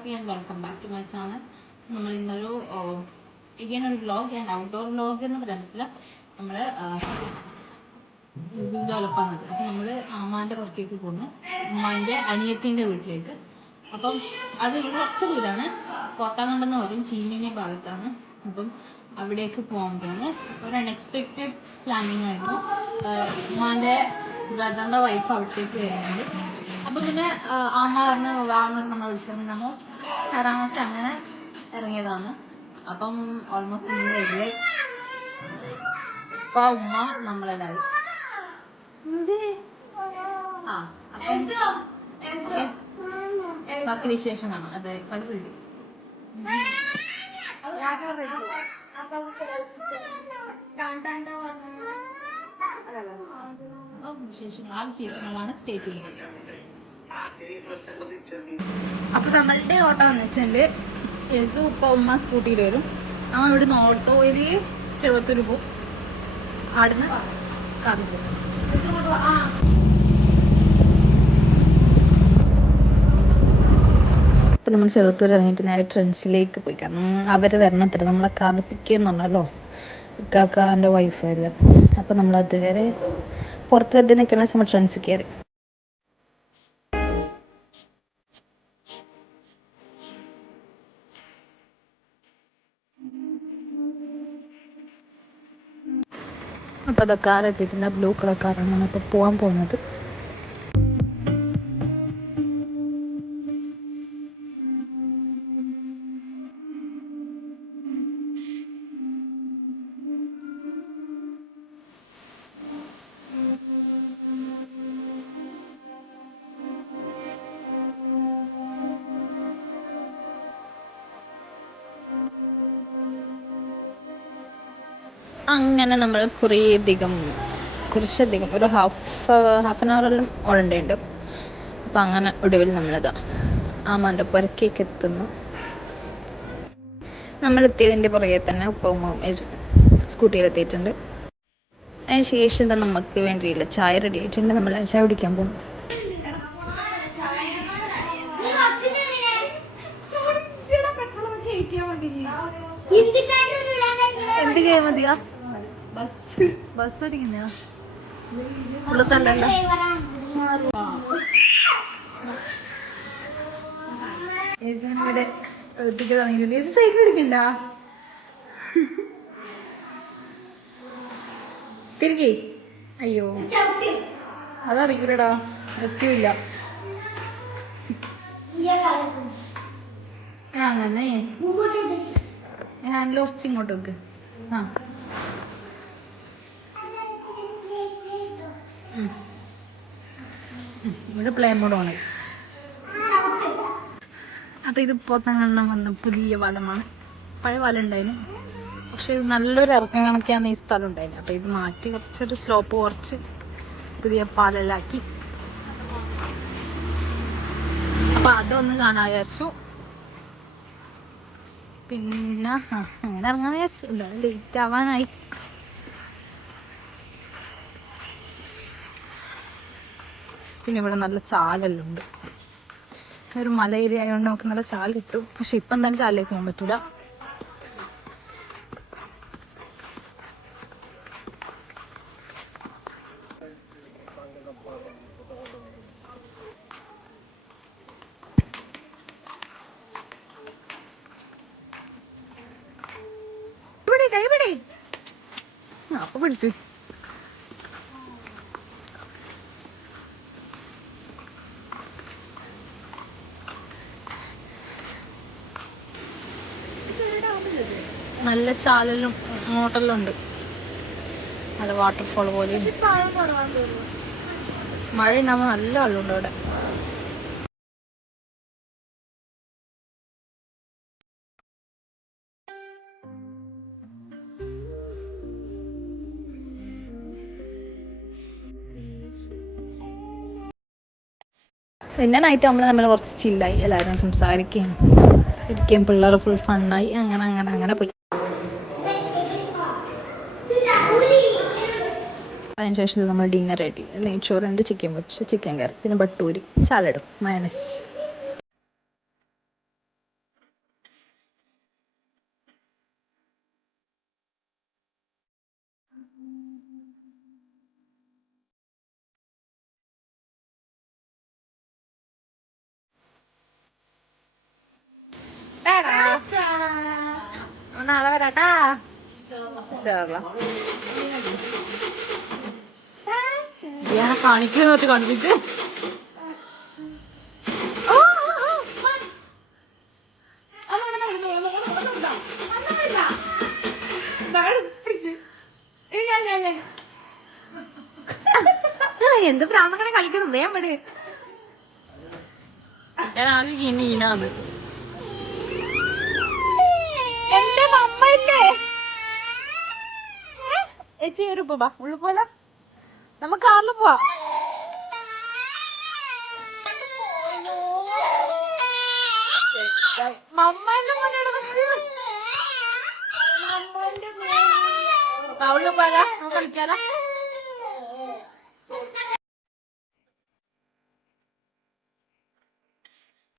Okay and welcome back to my channel നമ്മൾ ഇന്നൊരു ഇങ്ങനെ ഒരു വ്ലോഗ് ആൻഡ് ഔട്ട്ഡോർ വ്ലോഗ് എന്ന് പറയുന്നത് നമ്മൾ ഡെവലപ്പ് ആകുന്നത് അപ്പം നമ്മൾ അമ്മാന്റെ പുറത്തേക്ക് പോകുന്നു. അമ്മാന്റെ അനിയത്തിന്റെ വീട്ടിലേക്ക്. അപ്പം അത് ഇവിടെ കുറച്ച് ദൂരാണ്. കോത്താങ്കണ്ടെന്ന് പറയും ചീമീനെ ഭാഗത്താണ്. അപ്പം അവിടേക്ക് പോകാൻ പോകുന്നു ഒരു അൺഎക്സ്പെക്റ്റഡ് പ്ലാനിങ് ആയിരുന്നു. ഉമ്മാന്റെ ബ്രദറിന്റെ വൈഫ് അവിടത്തേക്ക് വരുന്നുണ്ട്. അപ്പൊ പിന്നെ അമ്മ പറഞ്ഞ് വാങ്ങുന്നത് നമ്മൾ വിളിച്ചിരുന്നു നമ്മൾ ഇറങ്ങാത്ത അങ്ങനെ ഇറങ്ങിയതാണ്. അപ്പം ഓൾമോസ്റ്റ് ഇന്ന് വലിയ ഉപ്പ ഉമ്മ നമ്മളെല്ലാവരും. ആ അപ്പം ബാക്കി വിശേഷം കാണാം അതെ പല വീട്ടിൽ വിശേഷങ്ങൾ ആ വിശേഷങ്ങളാണ് സ്റ്റേറ്റ് ചെയ്യുന്നത്. അപ്പൊ നമ്മളുടെ ഓട്ടോ എന്ന് വെച്ചാൽ യേസു ഉപ്പ ഉമ്മ സ്കൂട്ടിയിൽ വരും. നമ്മ ഇവിടുന്ന് ഓട്ടോയിൽ ചെറുപത്തൂര് പോവും. അവിടുന്ന് കാതി നമ്മൾ ചെറുത്തൂർ ഇറങ്ങിയിട്ട് നേരെ ട്രെൻസിലേക്ക് പോയി. കാരണം അവർ വരണത്തില്ല നമ്മളെ കാറിൽ പിക്ക് ചെയ്യുന്നുണ്ടല്ലോ ഇക്കാക്കാന്റെ വൈഫല്ലേ അപ്പം നമ്മൾ അതുവരെ പുറത്ത് വെറുതെ നമ്മൾ സമയം ട്രെൻഡ്സ് കയറി. അപ്പോൾ അത് കാർ ബ്ലൂ കളർ കാറാണ്. നമ്മളിപ്പോൾ പോകാൻ പോകുന്നത്. അങ്ങനെ നമ്മൾ കുറേ അധികം കുറച്ചധികം ഒരു ഹാഫ് ഹാഫ് ആൻ അവറെല്ലാം ഓടേണ്ടതുണ്ട് അപ്പം അങ്ങനെ ഒടുവിൽ നമ്മളിതാ ആ പുരക്കേക്ക് എത്തുന്നു. നമ്മളെത്തിയതിന്റെ പുറകെ തന്നെ ഉപ്പവും സ്കൂട്ടിയിലെത്തിയിട്ടുണ്ട് അതിന് ശേഷം എന്താ നമുക്ക് വേണ്ടിയില്ല ചായ റെഡി ആയിട്ടുണ്ട്. നമ്മൾ ചായ കുടിക്കാൻ പോകും എന്ത് ചെയ്യാൻ മതിയാ ബസ്. ബസ് ഓടിക്കുന്നയാ ഉള്ളത്തല്ലല്ലോ ഇവിടെ ഒറ്റയ്ക്ക് തുടങ്ങിയിട്ടുണ്ട് ഏത് സൈക്കിൾ പിടിക്കണ്ട തിരികെ അയ്യോ. അതറിയൂലടാ. എത്തിയില്ല. അങ്ങനെ. ഹാൻഡിൽ കുറച്ച് ഇങ്ങോട്ട് വെക്ക്. ആ. ഇവിടെ പ്ലേ മോഡ് അപ്പൊ ഇത് പോത്തങ്ങണ്ണം വന്ന പുതിയ പാലമാണ്. പഴയ പാലം ഉണ്ടായിരുന്നു പക്ഷെ ഇത് നല്ലൊരു ഇറക്കം കണക്കാണ് ഈ സ്ഥലം ഉണ്ടായിരുന്നു അപ്പൊ ഇത് മാറ്റി കുറച്ചൊരു സ്ലോപ്പ് കുറച്ച് പുതിയ പാലലാക്കി. അപ്പൊ അതൊന്ന് കാണാൻ വിചാരിച്ചു. പിന്നെ അങ്ങനെ ഇറങ്ങാൻ വിചാരിച്ചു. ലേറ്റ് ആവാനായി. പിന്നെ ഇവിടെ നല്ല ചാലെല്ലാം ഉണ്ട്. ഒരു മല ഏരിയ ആയതുകൊണ്ട് നമുക്ക് നല്ല ചാൽ കിട്ടും. പക്ഷെ ഇപ്പം എന്തായാലും ചാലിലേക്ക് പോകാൻ പറ്റൂല. അപ്പൊ പിടിച്ചു. നല്ല ചാലലും മോട്ടലും ഉണ്ട് നല്ല വാട്ടർഫോൾ പോലെ മഴ ഉണ്ടാകുമ്പോൾ നല്ല വെള്ളമുണ്ട് അവിടെ. പിന്നെ നൈറ്റ് നമ്മൾ നമ്മൾ കുറച്ച് ചില്ലായി എല്ലാവരും സംസാരിക്കുകയും ഇരിക്കുകയും പിള്ളേർ ഫുൾ ഫണ്ണായി അങ്ങനെ അങ്ങനെ അങ്ങനെ പോയി. അതിനുശേഷം നമ്മൾ ഡിന്നർ റെഡി നെയ്ച്ചോറുണ്ട് ചിക്കൻ പൊരിച്ച് ചിക്കൻ കറി പിന്നെ ബട്ടൂരി സാലഡും മയണസ് നാളെ വരാട്ടാ. ഞാൻ കാണിക്കുന്ന വെച്ച് കണ്ടിട്ട് എന്ത് പ്രാന്തങ്ങനെ കളിക്കുന്നു? വേം വിട് ഞാൻ ആകെ ഈനാന്ന് എന്റെ മമ്മയില്ലേ? ചേച്ചി ഒരു ഉള്ള ഉള്ളു പോലെ നമുക്ക് കാറിൽ പോവാ. മമ്മന്റെ പോയാലോ നമുക്ക് കളിക്കാലോ?